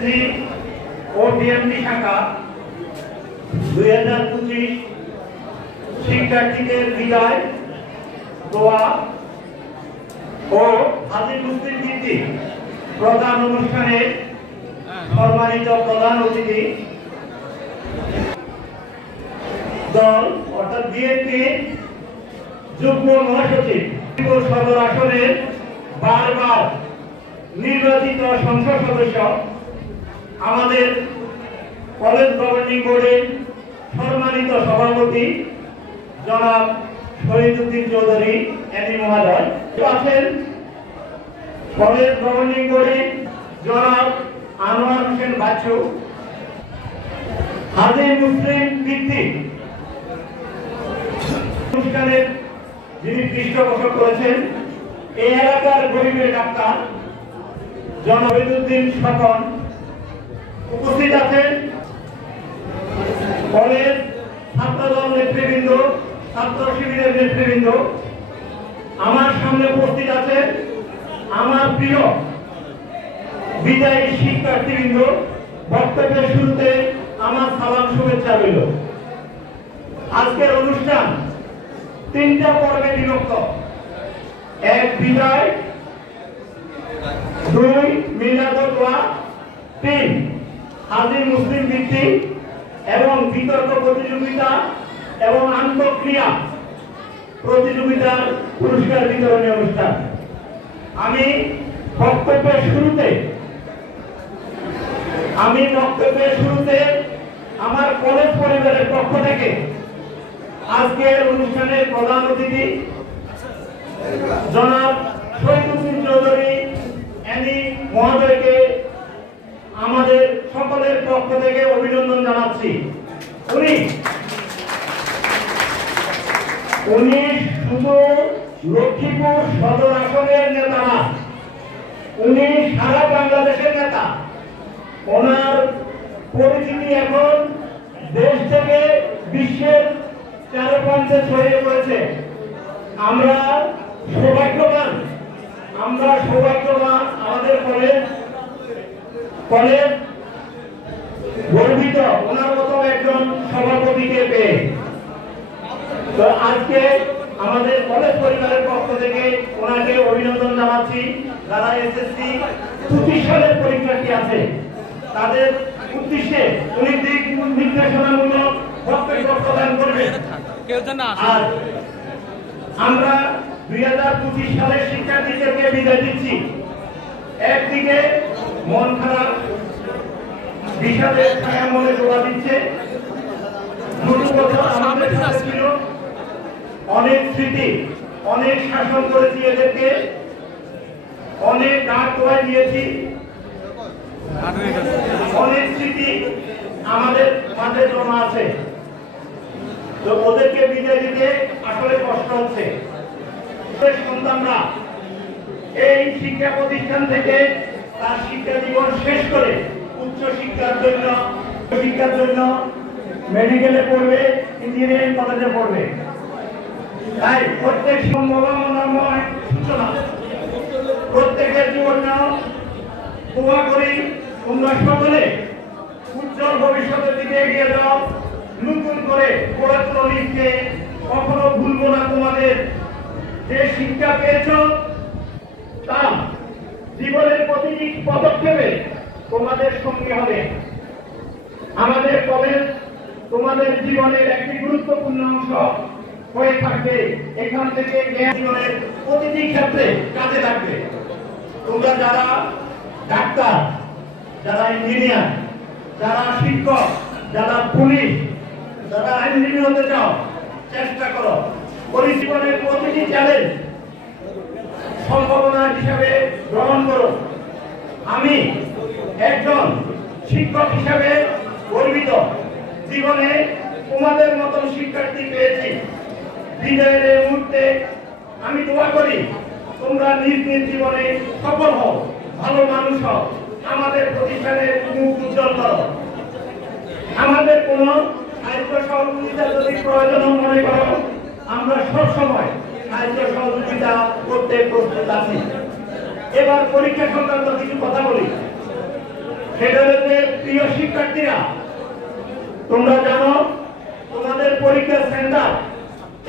SSC ও DMD শাখা 2025 শিক্ষার্থীদের বিদায় দোয়া ও হাজী মুসলিম ভিত্তিক প্রধান অনুষ্ঠানের সম্মানিত প্রধান অতিথি দল অর্থাৎ বিএনপি যুগ্ম মহাসচিব সদর আসনের বারবার নির্বাচিত সংসদ সদস্য আমাদের কলেজ গভর্নিং বোর্ডের সম্মানিত সভাপতি জনাব শহীদুদ্দিন চৌধুরী এনি মহোদয় আছেন কলেজ গভর্নিং বোর্ডের জনাব আনোয়ার হোসেন বাচ্চু, হাজী মুসলিম ভিত্তিক অনুষ্ঠানের যিনি পৃষ্ঠপোষক করেছেন এই এলাকার গরিবের ডাক্তার জনাব শহীদুদ্দিন স্বপন, উপস্থিত আছেন কলেজ ছাত্রদল নেতৃবৃন্দ, ছাত্র শিবিরের নেতৃবৃন্দ, আমার সামনে উপস্থিত আছেন আমার প্রিয় বিদায়ী শিক্ষার্থীবৃন্দ। বক্তব্যের শুরুতে আমার সালাম শুভেচ্ছা রইল। আজকের অনুষ্ঠান তিনটা পর্বে বিভক্ত। এক বিদায়, দুই মিলাদ দোয়া, তিন হাজী মুসলিম ভিত্তিক এবং বিতর্ক প্রতিযোগিতা এবং আন্তঃক্রিয়া প্রতিযোগিতার পুরস্কার বিতরণী অনুষ্ঠান। আমি বক্তব্যের শুরুতে আমার কলেজ পরিবারের পক্ষ থেকে আজকের অনুষ্ঠানের প্রধান অতিথি জনাব শহীদুদ্দিন চৌধুরী এনি মহোদয়কে আমাদের সকলের পক্ষ থেকে অভিনন্দন জানাচ্ছি। উনি শুধু লক্ষ্মীপুর সদর আসনের নেতা না, উনি সারা বাংলাদেশের নেতা। ওনার পরিচিতি এখন দেশ থেকে বিশ্বের চারপ্রান্তে ছড়িয়ে পড়েছে। আমরা সৌভাগ্যবান, আমাদের কলেজ গর্বিত ওনার মতো একজন সভাপতিকে পেয়ে। তো আজকে আমাদের কলেজ পরিবারের পক্ষ থেকে ওনাকে অভিনন্দন জানাচ্ছি। যারা এসএসসি 25 সালের পরীক্ষার্থী আছে তাদের উদ্দেশ্যে উনি দিক নির্দেশনামূলক বক্তব্য প্রদান করবেন। আর আমরা 2025 সালের শিক্ষার্থীদেরকে বিদায় দিচ্ছি। একদিকে মন খারাপ, বিষাদের ছায়া মনে দোয়া দিচ্ছে। আমাদের সাথে ছিল অনেক স্মৃতি, অনেক শাসন করেছি, এদেরকে অনেক ডাক দোয়া দিয়েছি, অনেক স্মৃতি আমাদের মাঝে জমা আছে। তো ওদেরকে বিদায় দিতে আসলে কষ্ট হচ্ছে। সন্তানরা এই শিক্ষা প্রতিষ্ঠান থেকে তার শিক্ষা জীবন শেষ করে উচ্চ শিক্ষার জন্য মেডিকেলে পড়বে, ইঞ্জিনিয়ারিং কলেজে পড়বে। তাই প্রত্যেক সম্ভাবনাময় সূচনা, প্রত্যেকের জীবন দোয়া করি তোমরা সকলে উজ্জ্বল ভবিষ্যতের দিকে এগিয়ে যাও। নতুন করে গড়ে তোলো নিজকে। কখনো ভুলবো না তোমাদের যে শিক্ষা পেয়েছ তা জীবনের প্রতিটি পদক্ষেপে তোমাদের সঙ্গী হবে। আমাদের কলেজ তোমাদের জীবনের একটি গুরুত্বপূর্ণ অংশ হয়ে থাকবে। এখান থেকে জ্ঞান জীবনের প্রতিটি ক্ষেত্রে কাজে লাগবে। তোমরা যারা ডাক্তার, যারা ইঞ্জিনিয়ার, যারা শিক্ষক, যারা পুলিশ, যারা আইনজীবী হতে চাও, চেষ্টা করো। পরিজীবনের প্রতিটি চ্যালেঞ্জ সম্ভাবনা হিসাবে গ্রহণ করো। আমি একজন শিক্ষক হিসাবে গর্বিত। জীবনে তোমাদের মতন শিক্ষার্থী পেয়েছি। বিদায়ের এই মুহূর্তে আমি দোয়া করি তোমরা নিজ নিজ জীবনে সফল হও, ভালো মানুষ হও, আমাদের প্রতিষ্ঠানের মুখ উজ্জ্বল করো। আমাদের কোন সাহিত্য সহযোগিতা যদি প্রয়োজন মনে করো, আমরা সবসময় সাহিত্য সহযোগিতা করতে প্রস্তুত আছি। এবার পরীক্ষা সংক্রান্ত কিছু কথা বলি। সেটা হচ্ছে প্রিয় শিক্ষার্থীরা, তোমরা জানো তোমাদের পরীক্ষার সেন্টার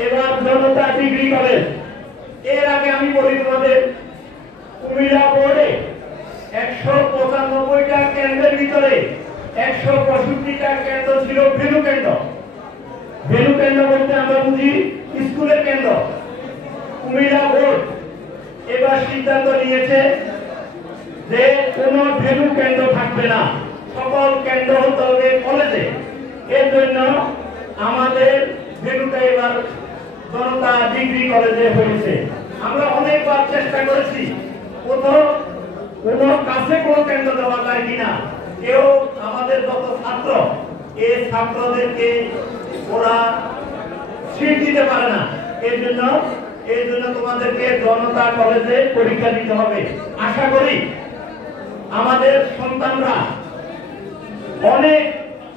এবার জনতা ডিগ্রি কলেজ। এর আগে আমি বলি তোমাদের কুমিল্লা বোর্ডে 195টা কেন্দ্রের ভিতরে 165টা কেন্দ্র ছিল ভেনু কেন্দ্র। ভেনু কেন্দ্র বলতে আমরা বুঝি স্কুলের কেন্দ্র। কুমিল্লা বোর্ড এবার সিদ্ধান্ত নিয়েছে যে কোনো ভেনু কেন্দ্র থাকবে না, সকল কেন্দ্র হতে হবে কলেজে। এর জন্য আমাদের ভেনুটা এবার জনতা ডিগ্রি কলেজে হয়েছে। আমরা অনেকবার চেষ্টা করেছি কোথাও কোনো কাছে কোনো কেন্দ্র দেওয়া যায় কিনা। কেউ আমাদের যত ছাত্র এই ছাত্রদেরকে ওরা সিট দিতে পারে না। এই জন্য তোমাদেরকে জনতা কলেজে পরীক্ষা দিতে হবে। আশা করি আমাদের সন্তানরা অনেক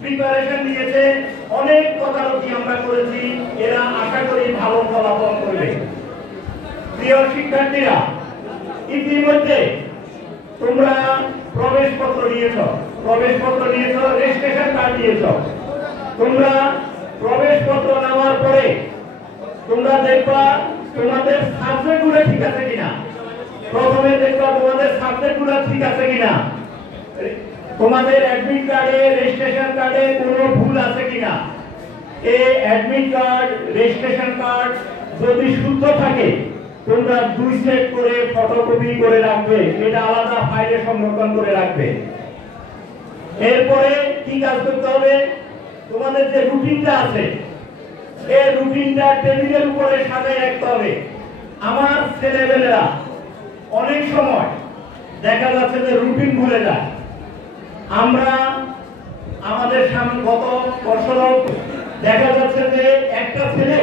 প্রিপারেশন নিয়েছে, অনেক তদারকি আমরা করেছি, এরা আশা করি ভালো ফলাফল করবে। প্রিয় শিক্ষার্থীরা, ইতিমধ্যে তোমরা প্রবেশপত্র নিয়েছ, রেজিস্ট্রেশন কার্ড নিয়েছ। তোমরা প্রবেশপত্র নেওয়ার পরে তোমরা দেখবা তোমাদের সাবজেক্টগুলো ঠিক আছে কিনা। প্রথমে দেখবা তোমাদের সাবজেক্টগুলো ঠিক আছে কিনা, তোমাদের অ্যাডমিট কার্ডে রেজিস্ট্রেশন কার্ডে কোনো ভুল আছে কিনা। এই অ্যাডমিট কার্ড রেজিস্ট্রেশন কার্ড যদি শুদ্ধ থাকে তোমরা 2 সেট করে ফটোকপি করে রাখবে, এটা আলাদা ফাইলে সংরক্ষণ করে রাখবে। এরপরে কি কাজ করতে হবে, তোমাদের যে রুটিনটা আছে এই রুটিনটা টেবিলের উপরে সাজিয়ে রাখতে হবে। আমার ছেলেমেয়েরা অনেক সময় দেখা যাচ্ছে যে রুটিন ভুলে যায়। আমরা আমাদের সামনে গত বছর দেখা যাচ্ছে যে একটা ছেলে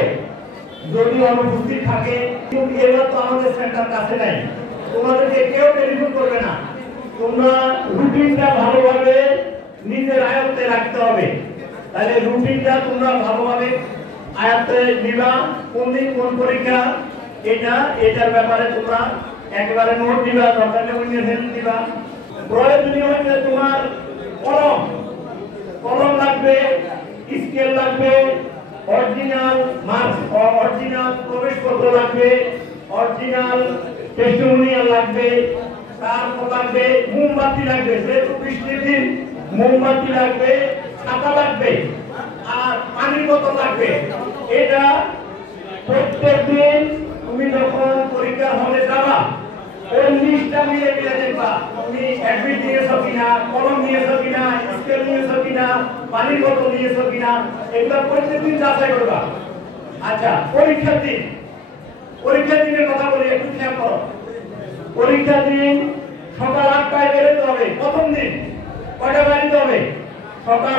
যদি অনুপস্থিত থাকে, কিন্তু এবার তো আমাদের সেন্টার কাছে নাই, তোমাদেরকে কেউ টেলিফোন করবে না। তোমরা রুটিনটা ভালোভাবে নিজের আয়ত্তে রাখতে হবে। তাহলে রুটিনটা তোমরা ভালোভাবে আয়ত্তে নিবা। কোন দিন কোন পরীক্ষা এটার ব্যাপারে তোমরা একেবারে নোট দিবা, দরকার হলে হেল্প দিবা। প্রয়োজনীয় হলে তোমার কলম লাগবে, স্কেল লাগবে, অরিজিনাল মার্কস, অরিজিনাল প্রবেশপত্র লাগবে, অরিজিনাল টেস্টিমোনিয়াল লাগবে, তারপর লাগবে মোমবাতি লাগবে, যেহেতু বৃষ্টির দিন মোমবাতি লাগবে, ছাতা লাগবে, আর পানির বোতল লাগবে। এটা প্রত্যেক দিন তুমি যখন পরীক্ষা হলে যাবা ওই লিস্টটা মিলে দেখবা তুমি অ্যাডমিট নিয়েছো কিনা, কলম নিয়েছো কিনা, স্কেল নিয়েছো কিনা, পানির বোতল নিয়েছো কিনা, এগুলো প্রত্যেকদিন যাচাই করবা। আচ্ছা, পরীক্ষার দিনের কথা বলি, একটু খেয়াল করো। পরীক্ষার দিন সকাল 8টায় বেরোতে হবে। প্রথম দিন কয়টা বেরোতে হবে? সকাল